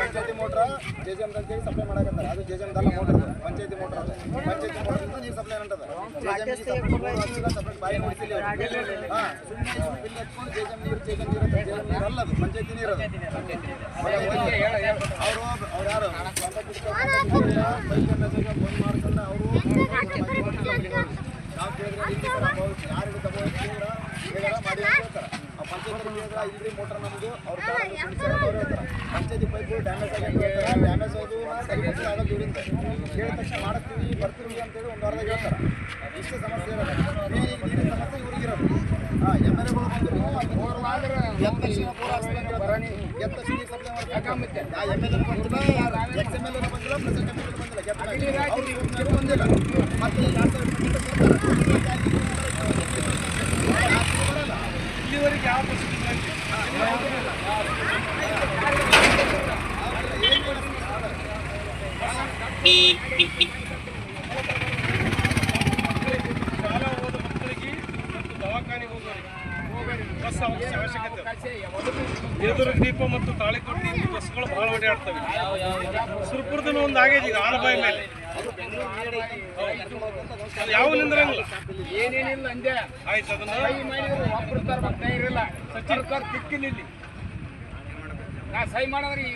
ಪಂಚಾಯತಿ motor JJM supply ಮಾಡಕತ್ತಾರೆ. ಅದು JJM ದಲ್ಲ motor ಪಂಚಾಯತಿ motor ಅದು ಪಂಚಾಯತಿ ಮೋಟ್ರಿಂದ ನೀರು ಸಪ್ಲೈ ಅಂತದ. ಸಪ್ರೇಟ್ ಬಾಯಿ ನೋಡ್ತಿಲ್ಲ ಬಿಲ್ ಹಚ್ಕೊಂಡು ಜೆಜೆಎಂ ನೀರು ಅಲ್ಲದು ಪಂಚಾಯತಿ ನೀರು ಅದು. ಅವರು ಯಾರು ಫೋನ್ ಮಾಡ್ಕೊಂಡು ಅವರು ನಾವು ಕೇಳಿದ್ರೆ ಯಾರು ಮಾಡಿ ಹೇಳ್ತಾರೆ. ಆ ಪಂಚಾಯತಿ ಇಲ್ರಿ ಮೋಟರ್ ನಮ್ಮದು ಅವ್ರು ಪಂಚಾಯತಿ ಪೈಪ್ ಡ್ಯಾಮೇಜ್ ಆಗಿರ್ತಾರೆ. ಡ್ಯಾಮೇಜ್ ಆಗೋದು ಸರಿ ಆಗೋದು ಇವರಿಂದ ಕೇಳಿದ ತಕ್ಷಣ ಮಾಡಿಸ್ತೀವಿ ಬರ್ತೀವಿ ಅಂತೇಳಿ ಒಂದು ವಾರದಾಗ ಹೇಳ್ತಾರೆ. ಇಷ್ಟೇ ಸಮಸ್ಯೆ ಇರೋದು. ನೀರಿನ ಸಮಸ್ಯೆ ಇವ್ರಿಗಿರೋದು. ಎಮ್ ಎಲ್ ಎಗಳು ಬಂದರು ಎತ್ತ ತಕ್ಷಣ ನೀರು ಸಪ್ಲೈ ಮಾಡ್ತಾರೆ. ಆ ಎಮ್ ಎಲ್ ಎ ಬಂದಿಲ್ಲ, ಎಕ್ಸ್ ಎಮ್ ಎಲ್ ಎ ಬಂದಿಲ್ಲ, ಪ್ರೆಸಿಡೆಂಟ್ ಎಮ್ ಎಲ್ ಎ ಬಂದಿಲ್ಲ, ಬಂದಿಲ್ಲ. ಮತ್ತೆ ಇಲ್ಲಿವರೆಗೆ ಯಾವ ಶಾಲಾ ಹೋದ ಮಕ್ಕಳಿಗೆ ಮತ್ತು ದವಾಖಾನೆಗೆ ಹೋಗೋರಿಗೆ ಬಸ್ ಅವಶ್ಯಕತೆ. ಎದುರು ದೀಪ ಮತ್ತು ತಾಳಿಕೊಟ್ಟಿ ಬಸ್ಗಳು ಬಹಳ ಓಡಾಡ್ತವೆ. ಸುರಪುರದೂ ಒಂದು ಆಗೇಜ್ ಈಗ ಆಲಬಾಯಿ ಮೇಲೆ ಯಾವನಿಂದ್ರಂಗಿಲ್ಲ ಏನೇನಿಲ್ಲ ಅಂದೆ ಆಯ್ತು. ಅದನ್ನ ಒಬ್ಬರು ತರ್ಬೇಕು ಇರಲ್ಲ ಸರ್ಕಾರ ತಿಕ್ಕಿನಿಲ್ಲಿ ನಾ ಸಹಿ ಮಾಡೋರಿ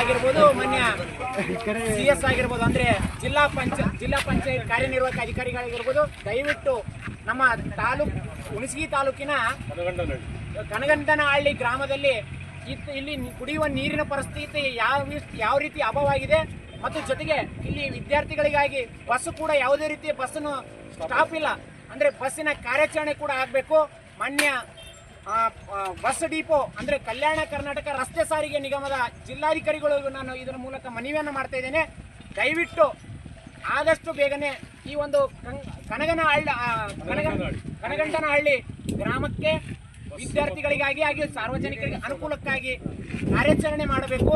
ಆಗಿರ್ಬೋದು ಮಾನ್ಯ CS ಆಗಿರ್ಬೋದು ಅಂದ್ರೆ ಜಿಲ್ಲಾ ಪಂಚಾಯತ್ ಕಾರ್ಯನಿರ್ವಾಹಕ ಅಧಿಕಾರಿಗಳಾಗಿರ್ಬೋದು ದಯವಿಟ್ಟು ನಮ್ಮ ಹುಣಸಗಿ ತಾಲೂಕಿನ ಕನಗಂಡನಹಳ್ಳಿ ಗ್ರಾಮದಲ್ಲಿ ಇಲ್ಲಿ ಕುಡಿಯುವ ನೀರಿನ ಪರಿಸ್ಥಿತಿ ಯಾವ ರೀತಿ ಅಭಾವವಾಗಿದೆ ಮತ್ತು ಜೊತೆಗೆ ಇಲ್ಲಿ ವಿದ್ಯಾರ್ಥಿಗಳಿಗಾಗಿ ಬಸ್ ಕೂಡ ಯಾವುದೇ ರೀತಿಯ ಬಸ್ಸನ್ನು ಸ್ಟಾಪ್ ಇಲ್ಲ. ಅಂದರೆ ಬಸ್ಸಿನ ಕಾರ್ಯಾಚರಣೆ ಕೂಡ ಆಗಬೇಕು. ಮಾನ್ಯ ಬಸ್ ಡಿಪೋ ಅಂದರೆ ಕಲ್ಯಾಣ ಕರ್ನಾಟಕ ರಸ್ತೆ ಸಾರಿಗೆ ನಿಗಮದ ಜಿಲ್ಲಾಧಿಕಾರಿಗಳಿಗೂ ನಾನು ಇದರ ಮೂಲಕ ಮನವಿಯನ್ನು ಮಾಡ್ತಾ ಇದ್ದೇನೆ. ದಯವಿಟ್ಟು ಆದಷ್ಟು ಬೇಗನೆ ಈ ಒಂದು ಕನಗಂಡನಹಳ್ಳಿ ಗ್ರಾಮಕ್ಕೆ ವಿದ್ಯಾರ್ಥಿಗಳಿಗಾಗಿ ಹಾಗೆ ಸಾರ್ವಜನಿಕರಿಗೆ ಅನುಕೂಲಕ್ಕಾಗಿ ಕಾರ್ಯಾಚರಣೆ ಮಾಡಬೇಕು.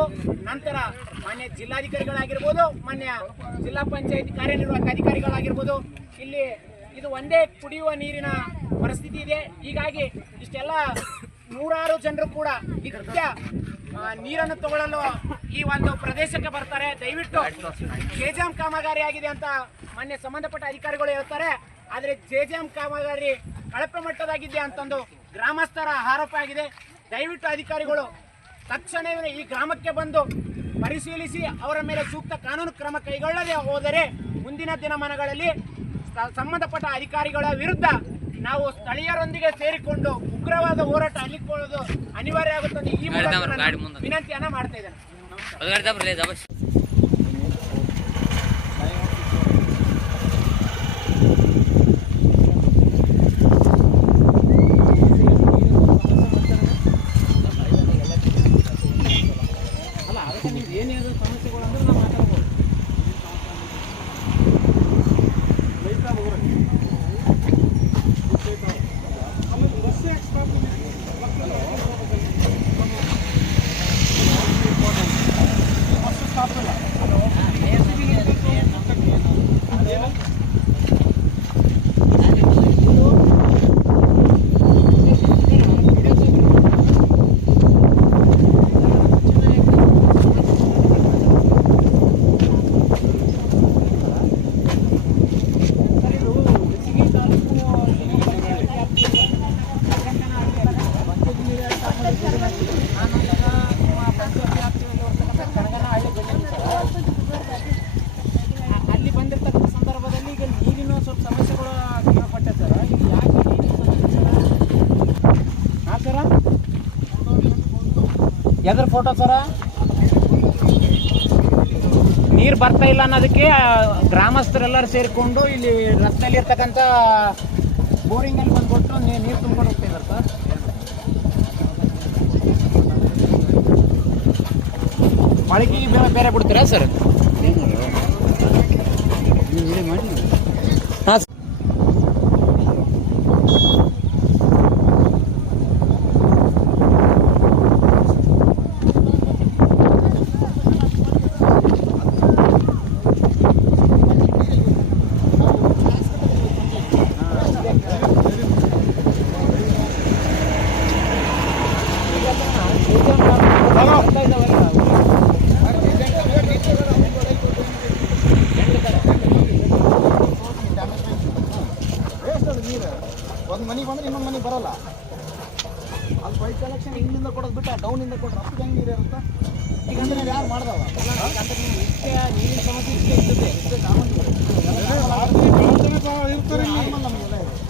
ನಂತರ ಮಾನ್ಯ ಜಿಲ್ಲಾಧಿಕಾರಿಗಳಾಗಿರ್ಬೋದು, ಮಾನ್ಯ ಜಿಲ್ಲಾ ಪಂಚಾಯತ್ ಕಾರ್ಯನಿರ್ವಾಹಕ ಅಧಿಕಾರಿಗಳಾಗಿರ್ಬೋದು, ಇಲ್ಲಿ ಇದು ಒಂದೇ ಕುಡಿಯುವ ನೀರಿನ ಪರಿಸ್ಥಿತಿ ಇದೆ. ಹೀಗಾಗಿ ಇಷ್ಟೆಲ್ಲ ನೂರಾರು ಜನರು ಕೂಡ ನಿತ್ಯ ನೀರನ್ನು ತಗೊಳ್ಳಲು ಈ ಒಂದು ಪ್ರದೇಶಕ್ಕೆ ಬರ್ತಾರೆ. ದಯವಿಟ್ಟು ಜೆಜೆಎಂ ಕಾಮಗಾರಿ ಆಗಿದೆ ಅಂತ ಮಾನ್ಯ ಸಂಬಂಧಪಟ್ಟ ಅಧಿಕಾರಿಗಳು ಹೇಳ್ತಾರೆ. ಆದರೆ ಜೆಜೆಎಂ ಕಾಮಗಾರಿ ಕಳಪೆ ಮಟ್ಟದಾಗಿದೆ ಅಂತಂದು ಗ್ರಾಮಸ್ಥರ ಆರೋಪ ಆಗಿದೆ. ದಯವಿಟ್ಟು ಅಧಿಕಾರಿಗಳು ತಕ್ಷಣವೇ ಈ ಗ್ರಾಮಕ್ಕೆ ಬಂದು ಪರಿಶೀಲಿಸಿ ಅವರ ಮೇಲೆ ಸೂಕ್ತ ಕಾನೂನು ಕ್ರಮ ಕೈಗೊಳ್ಳದೆ ಹೋದರೆ ಮುಂದಿನ ದಿನಮಾನಗಳಲ್ಲಿ ಸಂಬಂಧಪಟ್ಟ ಅಧಿಕಾರಿಗಳ ವಿರುದ್ಧ ನಾವು ಸ್ಥಳೀಯರೊಂದಿಗೆ ಸೇರಿಕೊಂಡು ಉಗ್ರವಾದ ಹೋರಾಟ ಹಮ್ಮಿಕೊಳ್ಳೋದು ಅನಿವಾರ್ಯ ಆಗುತ್ತದೆ. ಈ ಮೂಲಕ ವಿನಂತಿಯನ್ನ ಮಾಡ್ತಾ ಇದ್ದೇನೆ. ಎದ್ರ ಫೋಟೋ ಸರ ನೀರು ಬರ್ತಾ ಇಲ್ಲ ಅನ್ನೋದಕ್ಕೆ ಗ್ರಾಮಸ್ಥರೆಲ್ಲರೂ ಸೇರಿಕೊಂಡು ಇಲ್ಲಿ ರಸ್ತೆಯಲ್ಲಿ ಇರ್ತಕ್ಕಂಥ ಬೋರಿಂಗಲ್ಲಿ ಬಂದ್ಬಿಟ್ಟು ನೀರು ತುಂಬ್ಕೊಂಡು ಹೋಗ್ತಾ ಇದ್ದಾರೆ ಸರ್. ಮಳಿಗೆಗೆ ಬೇರೆ ಬಿಡ್ತೀರಾ ಸರ್? ಹಾಂ ಒಂದು ಮನೆ ಬಂದ್ರೆ ಇನ್ನೊಂದು ಮನೆ ಬರಲ್ಲ. ಅದು ಪೈಪ್ ಕಲೆಕ್ಷನ್ ಹಿಂದಿಂದ ಕೊಡೋದು ಬಿಟ್ಟು ಡೌನಿಂದ ಕೊಟ್ಟರೆ ಅಷ್ಟು ಹೆಂಗೆ ನೀರು ಇರುತ್ತೆ? ಈಗ ಅಂದ್ರೆ ನೀವು ಯಾರು ಮಾಡ್ದವ ನೀರಿನ ಸಮಸ್ಯೆ ಇಷ್ಟೇ ಇರ್ತದೆ, ಇಷ್ಟೇ ಸಾಮಾನ್ಯ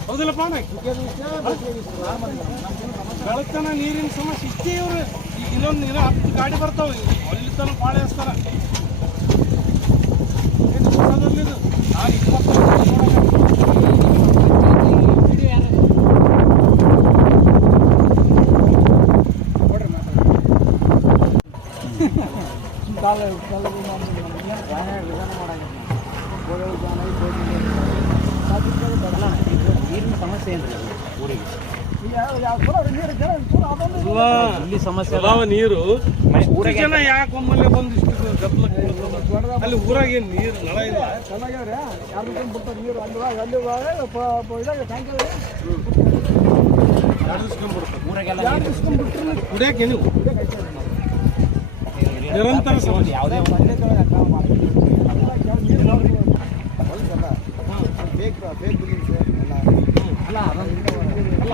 ಹೌದಿಲ್ಲಪ್ಪ ಬೆಳತನ ನೀರಿನ ಸಮಸ್ಯೆ ಇಷ್ಟೇ. ಇವ್ರು ಈಗ ಇನ್ನೊಂದು 10 ಗಾಡಿ ಬರ್ತಾವೆ, ಅಲ್ಲಿ ತನಕ ಪಾಳೆ ಹಚ್ತಾರ. ನೀರಿನ ಸಮಸ್ಯೆ ಏನ್ರಿ ಊರಿಗೆ? ಇಲ್ಲಿ ಸಮಸ್ಯೆ ನೀರು ಊರಿಗೆ ಜನ ಯಾಕೆ ಒಮ್ಮಲ್ಲೇ ಬಂದಿಷ್ಟು ಗದ್ದಲ ಅಲ್ಲಿ ಊರಾಗ ಏನು ನೀರು ನಳ ಇಲ್ಲ. ಕುಡಿಯಕ್ಕೆ ನೀವು ನಿರಂತರ ಸಮಸ್ಯೆ. ಯಾವುದೇ ಅಲ್ಲ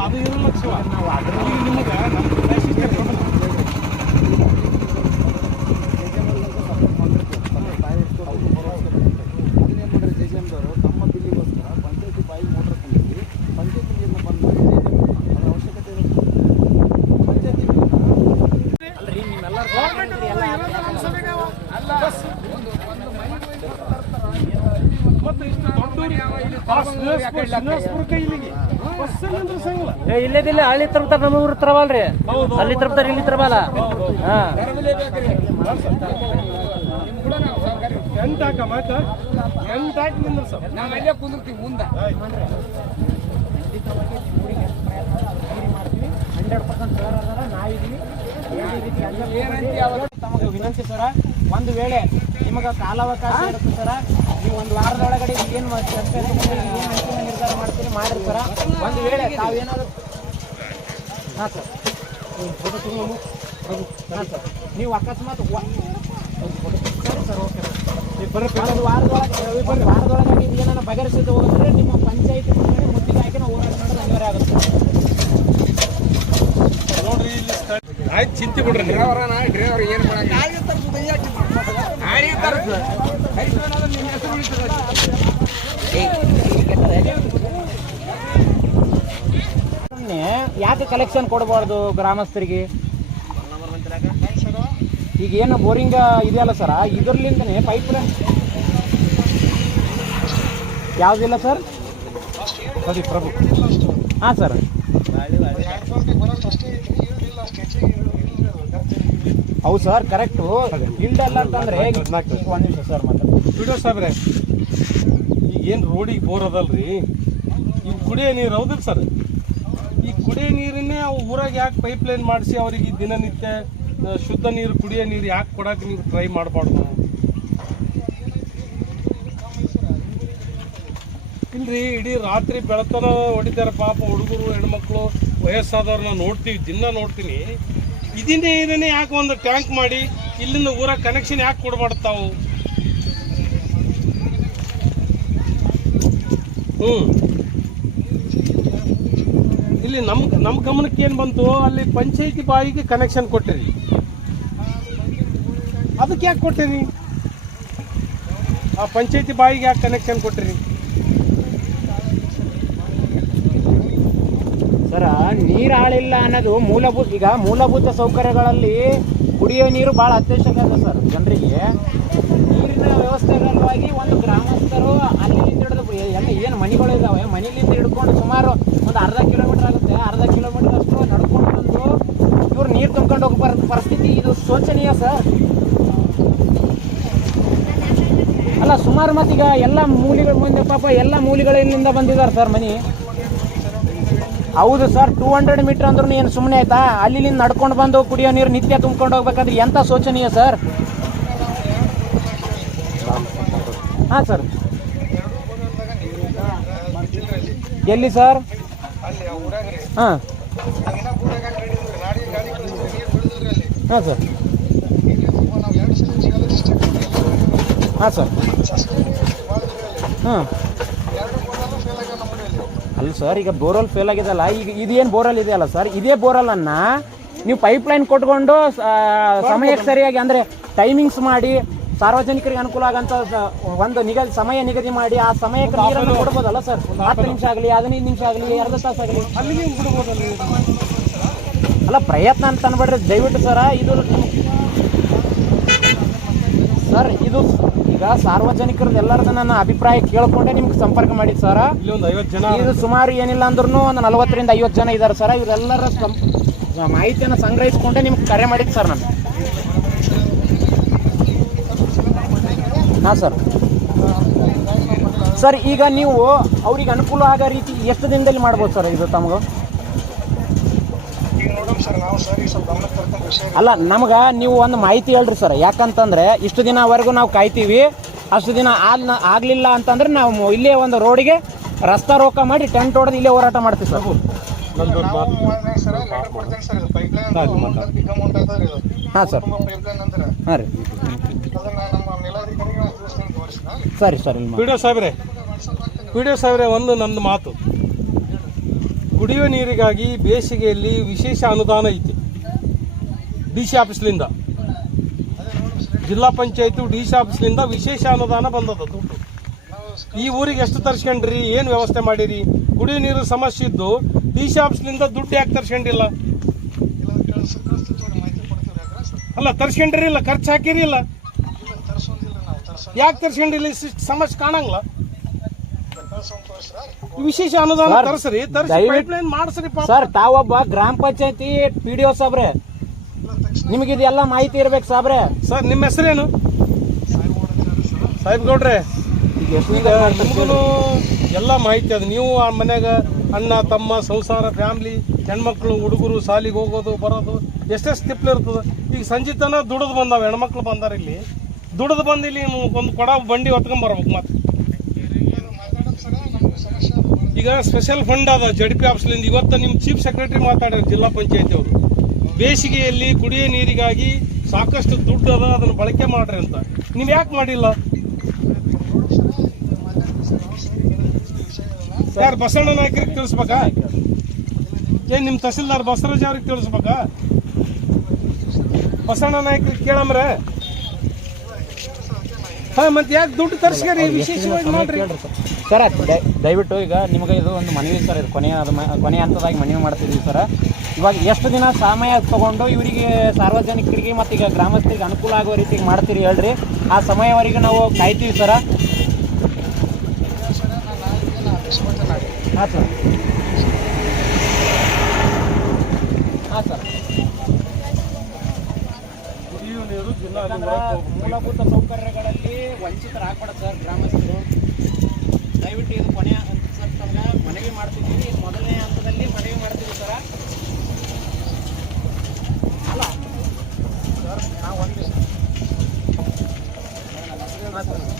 ಅದು ಇರೋ ಲಕ್ಷ ನಾವು ಅದರಲ್ಲಿ ನಿಮಗೆ ಜೆಸಿಎಂದವರು ತಮ್ಮ ಬಿಲ್ಲಿಗೋಸ್ಕರ ಪಂಚಾಯತಿ ಬಾಯಿ ಮೋಟರ್ ತಂದಿದ್ದು ಪಂಚಾಯತಿ ನೀರನ್ನ ಬಂದ್ ಮಾಡಿ ಅದರ ಅವಶ್ಯಕತೆ ಇರುತ್ತೆ. ಪಂಚಾಯತಿ ಅಲ್ರಿ ನಿಮ್ಮೆಲ್ಲರೂ ಇಲ್ಲೇದಿಲ್ಲ ಹಳ್ಳಿ ತರ್ತಾರ, ನಮ್ಮ ಊರು ತರವಲ್ರಿ, ಅಲ್ಲಿ ತರ್ತಾರ ಇಲ್ಲಿ ತರಬಲ್ಲ. ಎಂಟು ಹಾಕಮ್ಮ ಆಯ್ತಾ? ಎಂಟು ಹಾಕಿ ನಿಂದ್ರ ಸರ್ ನಾವೆಲ್ಲೇ ಕುಂದಿರ್ತೀವಿ ಮುಂದೆ 100% ತಮಗೆ ವಿನಂತಿ ಸರ, ಒಂದು ವೇಳೆ ನಿಮಗೆ ಕಾಲಾವಕಾಶ ಇರುತ್ತೆ ಸರ, ನೀವು ಒಂದು ವಾರದೊಳಗಡೆ ಏನು ನಿರ್ಧಾರ ಮಾಡ್ತೀರಿ ಮಾಡಿರಿ ಸರ. ಒಂದು ವೇಳೆ ತಾವೇನಾದ್ರು ಹಾಂ ಸರ್ ಹಾಂ ಸರ್ ನೀವು ಅಕಸ್ಮಾತ್ ಸರಿ ಸರ್ ಓಕೆ ಒಂದು ವಾರದೊಳಗೆ ನೀವು ಏನಾರ ಬಗೆಹರಿಸಿದ್ದು ಹೋಗಿದ್ರೆ ನಿಮ್ಮ ಪಂಚಾಯತಿ ಮುತ್ತಿಗೆ ಹಾಕಿ ನಾವು ಹೋರಾಟ ಮಾಡೋದು ಅನಿವಾರ್ಯ ಆಗುತ್ತೆ ನೋಡ್ರಿ. ಇಲ್ಲಿ ಆಯ್ತು ಚಿಂತೆ ಬಿಡ್ರಿ ಡ್ರೈವರ್ ಏನು ಯಾಕೆ ಕಲೆಕ್ಷನ್ ಕೊಡಬಾರ್ದು ಗ್ರಾಮಸ್ಥರಿಗೆ? ಈಗ ಏನು ಬೋರಿಂಗ್ ಇದೆಯಲ್ಲ ಸರ, ಇದರ್ಲಿಂದನೇ ಪೈಪ್ ಯಾವುದಿಲ್ಲ ಸರ್? ಸರಿ ಪ್ರಭು. ಹಾಂ ಸರ್ ಹೌದು ಸರ್ ಕರೆಕ್ಟು. ಇಲ್ಡ್ ಅಲ್ಲ ಅಂತಂದ್ರೆ ಒಂದು ನಿಮಿಷ ಸರ್ ವಿಡಿಯೋ ಸಾಬ್ರೆ, ಈಗ ಏನು ರೋಡಿಗೆ ಬೋರ್ ಅದಲ್ರಿ, ಇವು ಕುಡಿಯೋ ನೀರು ಹೌದಿಲ್ಲ ಸರ್? ಈ ಕುಡಿಯೋ ನೀರನ್ನೇ ಅವು ಊರಾಗ ಯಾಕೆ ಪೈಪ್ ಲೈನ್ ಮಾಡಿಸಿ ಅವರಿಗೆ ದಿನನಿತ್ಯ ಶುದ್ಧ ನೀರು ಕುಡಿಯೋ ನೀರು ಯಾಕೆ ಕೊಡಕ್ಕೆ ನೀವು ಟ್ರೈ ಮಾಡಬಾರ್ದು? ಇಲ್ರಿ, ಇಡೀ ರಾತ್ರಿ ಬೆಳತನ ಹೊಡಿತಾರೆ ಪಾಪ ಹುಡುಗರು ಹೆಣ್ಮಕ್ಳು ವಯಸ್ಸಾದವ್ರನ್ನ ನೋಡ್ತೀವಿ, ದಿನ ನೋಡ್ತೀನಿ. ಇದನ್ನೇ ಯಾಕೆ ಒಂದು ಟ್ಯಾಂಕ್ ಮಾಡಿ ಇಲ್ಲಿಂದ ಊರಾಗ ಕನೆಕ್ಷನ್ ಯಾಕೆ ಕೊಡ್ಬಾರ್ತಾವು? ಇಲ್ಲಿ ನಮ್ಮ ಗಮನಕ್ಕೆ ಏನು ಬಂತು, ಅಲ್ಲಿ ಪಂಚಾಯತಿ ಬಾಯಿಗೆ ಕನೆಕ್ಷನ್ ಕೊಟ್ಟಿರಿ, ಅದಕ್ಕೆ ಯಾಕೆ ಕೊಟ್ಟಿರಿ? ಆ ಪಂಚಾಯತಿ ಬಾಯಿಗೆ ಯಾಕೆ ಕನೆಕ್ಷನ್ ಕೊಟ್ಟಿರಿ ಸರ? ನೀರು ಆಳಿಲ್ಲ ಅನ್ನೋದು ಮೂಲಭೂತ ಸೌಕರ್ಯಗಳಲ್ಲಿ ಕುಡಿಯೋ ನೀರು ಭಾಳ ಅತ್ಯವಶ್ಯಕ ಇದೆ ಸರ್ ಜನರಿಗೆ. ನೀರಿನ ವ್ಯವಸ್ಥೆಗಳಾಗಿ ಒಂದು ಗ್ರಾಮಸ್ಥರು ಅಲ್ಲಿಂದ ಹಿಡಿದು ಏನು ಮನೆಗಳು ಇದ್ದಾವೆ, ಮನೆಯಿಂದ ಹಿಡ್ಕೊಂಡು ಸುಮಾರು ಒಂದು ಅರ್ಧ ಕಿಲೋಮೀಟರ್ ಆಗುತ್ತೆ, ಅರ್ಧ ಕಿಲೋಮೀಟರ್ ಅಷ್ಟು ನಡ್ಕೊಂಡು ಬಂದು ಇವ್ರು ನೀರು ತುಂಬ್ಕೊಂಡು ಹೋಗೋ ಪರಿಸ್ಥಿತಿ, ಇದು ಶೋಚನೀಯ ಸರ್. ಅಲ್ಲ ಸುಮಾರು ಮತ್ತೀಗ ಎಲ್ಲ ಮೂಲಿಗಳ ಮುಂದೆ ಪಾಪ ಎಲ್ಲ ಮೂಲಿಗಳಿಂದ ಬಂದಿದ್ದಾರೆ ಸರ್ ಮನೆ. ಹೌದು ಸರ್, 200 ಮೀಟರ್ ಅಂದ್ರೂ ಏನು ಸುಮ್ಮನೆ ಆಯ್ತಾ? ಅಲ್ಲಿಂದ ನಡ್ಕೊಂಡು ಬಂದು ಕುಡಿಯೋ ನೀರು ನಿತ್ಯ ತುಂಬ್ಕೊಂಡು ಹೋಗ್ಬೇಕಾದ್ರೆ ಎಂಥ ಶೋಚನೀಯ ಸರ್. ಹಾಂ ಸರ್, ಎಲ್ಲಿ ಸರ್? ಹಾಂ ಹಾಂ ಸರ್ ಹಾಂ ಸರ್ ಹಾಂ ಅಲ್ಲ ಸರ್, ಈಗ ಬೋರ್ವೆಲ್ ಫೇಲ್ ಆಗಿದೆಲ್ಲ, ಈಗ ಇದೇನು ಬೋರ್ವೆಲ್ ಇದೆಯಲ್ಲ ಸರ್, ಇದೇ ಬೋರ್ವೆಲ್ಲನ್ನು ನೀವು ಪೈಪ್ಲೈನ್ ಕೊಟ್ಕೊಂಡು ಸಮಯಕ್ಕೆ ಸರಿಯಾಗಿ ಅಂದರೆ ಟೈಮಿಂಗ್ಸ್ ಮಾಡಿ ಸಾರ್ವಜನಿಕರಿಗೆ ಅನುಕೂಲ ಆಗಂತ ಒಂದು ಸಮಯ ನಿಗದಿ ಮಾಡಿ ಆ ಸಮಯಕ್ಕೆ ನೀರನ್ನು ಕೊಡ್ಬೋದಲ್ಲ ಸರ್. 10 ನಿಮಿಷ ಆಗಲಿ, 15 ನಿಮಿಷ ಆಗಲಿ, ಅರ್ಧ ತಾಸು ಆಗಲಿ, ಅಲ್ಲಿಗೆ ಬಿಡ್ಬೋದಲ್ಲ. ಅಲ್ಲ ಪ್ರಯತ್ನ ಅಂತ ಅನ್ಬೇಡ್ರಿ ದಯವಿಟ್ಟು ಸರ. ಇದು ಸರ್, ಇದು ಈಗ ಸಾರ್ವಜನಿಕರದ್ದು ಎಲ್ಲರದ್ದು ನನ್ನ ಅಭಿಪ್ರಾಯ ಕೇಳ್ಕೊಂಡೆ ನಿಮ್ಗೆ ಸಂಪರ್ಕ ಮಾಡಿದ್ದು ಸರ. ಇಲ್ಲಿ ಒಂದು 50 ಜನ, ಇದು ಸುಮಾರು ಏನಿಲ್ಲ ಅಂದ್ರೂ ಒಂದು 40 ರಿಂದ 50 ಜನ ಇದ್ದಾರೆ ಸರ್. ಇವರೆಲ್ಲರ ಮಾಹಿತಿಯನ್ನು ಸಂಗ್ರಹಿಸಿಕೊಂಡೆ ನಿಮ್ಗೆ ಕರೆ ಮಾಡಿದ್ದು ಸರ್ ನಾನು. ಹಾಂ ಸರ್, ಈಗ ನೀವು ಅವ್ರಿಗೆ ಅನುಕೂಲ ಆಗೋ ರೀತಿ ಎಷ್ಟು ದಿನದಲ್ಲಿ ಮಾಡ್ಬೋದು ಸರ್ ಇದು ತಮಗೆ? ಅಲ್ಲ, ನಮ್ಗೆ ನೀವು ಒಂದು ಮಾಹಿತಿ ಹೇಳ್ರಿ ಸರ್. ಯಾಕಂತಂದ್ರೆ ಇಷ್ಟು ದಿನವರೆಗೂ ನಾವು ಕಾಯ್ತೀವಿ, ಅಷ್ಟು ದಿನ ಆಗಲಿಲ್ಲ ಅಂತಂದ್ರೆ ನಾವು ಇಲ್ಲೇ ಒಂದು ರೋಡಿಗೆ ರಸ್ತಾ ರೋಕ ಮಾಡಿ ಟೆಂಟ್ ಹೊಡೆದು ಇಲ್ಲೇ ಹೋರಾಟ ಮಾಡ್ತೀವಿ ಸರ್. ಹಾಂ ಸರ್, ಹಾಂ ರೀ, ಸರಿ ಸರ್. ಪಿ ಡಿ ಒ ಸಾಹೇಬ್ರೆ, ಒಂದು ನಂದು ಮಾತು, ಕುಡಿಯುವ ನೀರಿಗಾಗಿ ಬೇಸಿಗೆಯಲ್ಲಿ ವಿಶೇಷ ಅನುದಾನ ಐತಿ DC ಆಫೀಸ್ಲಿಂದ, ಜಿಲ್ಲಾ ಪಂಚಾಯತ್ DC ಆಫೀಸ್ಲಿಂದ ವಿಶೇಷ ಅನುದಾನ ಬಂದದ ದುಡ್ಡು. ಈ ಊರಿಗೆ ಎಷ್ಟು ತರ್ಸ್ಕೊಂಡ್ರಿ, ಏನು ವ್ಯವಸ್ಥೆ ಮಾಡಿರಿ? ಕುಡಿಯುವ ನೀರು ಸಮಸ್ಯೆ ಇದ್ದು DC ಆಫೀಸ್ಲಿಂದ ದುಡ್ಡು ಯಾಕೆ ತರ್ಸ್ಕೊಂಡಿಲ್ಲ? ಅಲ್ಲ ತರ್ಸ್ಕೊಂಡ್ರಿ ಇಲ್ಲ, ಖರ್ಚು ಹಾಕಿರಿ ಇಲ್ಲ, ಯಾಕೆ ತರ್ಸ್ಕೊಂಡಿಲ್ಲ? ಸಮಸ್ಯೆ ಕಾಣಂಗಿಲ್ಲ. ವಿಶೇಷ ಅನುದಾನ ತರಿಸ್ರಿ, ಪೈಪ್ಲೈನ್ ಮಾಡಿಸ್ರಿ ಸರ್. ತಾವೊಬ್ಬ ಗ್ರಾಮ ಪಂಚಾಯತಿ PDO ಸಾಬ್ರೆ, ನಿಮಗೆ ಇದೆಲ್ಲ ಮಾಹಿತಿ ಇರ್ಬೇಕು ಸಾಬ್ರೆ. ಸರ್, ನಿಮ್ಮ ಹೆಸರೇನು? ಸಾಹೇಬ್ ಗೌಡ್ರೆ, ಈಗ ನಿಮಗೂ ಎಲ್ಲ ಮಾಹಿತಿ ಅದು. ನೀವು ಆ ಮನ್ಯಾಗ ಅಣ್ಣ ತಮ್ಮ ಸಂಸಾರ ಫ್ಯಾಮ್ಲಿ ಹೆಣ್ಮಕ್ಳು ಹುಡುಗರು ಸಾಲಿಗೆ ಹೋಗೋದು ಬರೋದು ಎಷ್ಟೆಷ್ಟು ತಿಪ್ಪಲು ಇರ್ತದೆ. ಈಗ ಸಂಜೆ ತನ ದುಡಿದು ಬಂದಾವ ಹೆಣ್ಮಕ್ಳು ಬಂದಾರ, ಇಲ್ಲಿ ದುಡಿದು ಬಂದು ಇಲ್ಲಿ ಒಂದು ಕೊಡ ಬಂಡಿ ಹೊತ್ಕೊಂಡ್ಬರ್ಬೇಕು. ಮತ್ತೆ ಈಗ ಸ್ಪೆಷಲ್ ಫಂಡ್ ಅದ JDP ಆಫೀಸ್ಲಿಂದ. ಇವತ್ತು ನಿಮ್ಮ ಚೀಫ್ ಸೆಕ್ರೆಟರಿ ಮಾತಾಡ್ಯಾರ ಜಿಲ್ಲಾ ಪಂಚಾಯತಿ ಅವರು, ಬೇಸಿಗೆಯಲ್ಲಿ ಕುಡಿಯೋ ನೀರಿಗಾಗಿ ಸಾಕಷ್ಟು ದುಡ್ಡು ಅದ, ಅದನ್ನು ಬಳಕೆ ಮಾಡ್ರಿ ಅಂತ. ನೀವು ಯಾಕೆ ಮಾಡಿಲ್ಲ? ಯಾರು ಬಸಣ್ಣ ನಾಯಕರಿಗೆ ತಿಳಿಸ್ಬೇಕಾ? ಏನು ನಿಮ್ಮ ತಹಸೀಲ್ದಾರ್ ಬಸವರಾಜ್ ಅವ್ರಿಗೆ ತಿಳಿಸ್ಬೇಕಾ? ಬಸಣ್ಣ ನಾಯಕರಿಗೆ ಕೇಳಮ್ರೆ. ಹಾಂ, ಮತ್ತೆ ಯಾಕೆ ದುಡ್ಡು ತರಿಸ್ಕರಿ ವಿಶೇಷವಾಗಿ ಮಾಡ್ರಿ ಸರ್. ದಯವಿಟ್ಟು ಈಗ ನಿಮಗೆ ಇದು ಒಂದು ಮನವಿ ಸರ್, ಇದು ಕೊನೆಯ ಹಂತದಾಗಿ ಮನವಿ ಮಾಡ್ತಿದ್ದೀವಿ ಸರ್. ಇವಾಗ ಎಷ್ಟು ದಿನ ಸಮಯ ತಗೊಂಡು ಇವರಿಗೆ ಸಾರ್ವಜನಿಕರಿಗೆ ಮತ್ತು ಈಗ ಗ್ರಾಮಸ್ಥರಿಗೆ ಅನುಕೂಲ ಆಗೋ ರೀತಿಗೆ ಮಾಡ್ತೀರಿ ಹೇಳ್ರಿ. ಆ ಸಮಯವರೆಗೆ ನಾವು ಕಾಯ್ತೀವಿ ಸರ. ಹಾಂ ಸರ್, ಹಾಂ ಸರ್. ಕುಡಿಯುವ ನೀರು ಜಿಲ್ಲಾ ಮೂಲಭೂತ ಸೌಕರ್ಯಗಳಲ್ಲಿ ವಂಚಿತರಾಗಬಾರ್ದು ಸರ್ ಗ್ರಾಮಸ್ಥರು. ದಯವಿಟ್ಟು ಇದು ಕೊನೆಯ ಸರ್ ತಮ್ಗೆ ಮನವಿ ಮಾಡ್ತಿದ್ದೀವಿ. ಮೊದಲನೇ ಹಂತದಲ್ಲಿ ಮನವಿ ಮಾಡ್ತೀವಿ ಸರ. ಅಲ್ಲ ಸರ್, ನಾವು ಒಂದು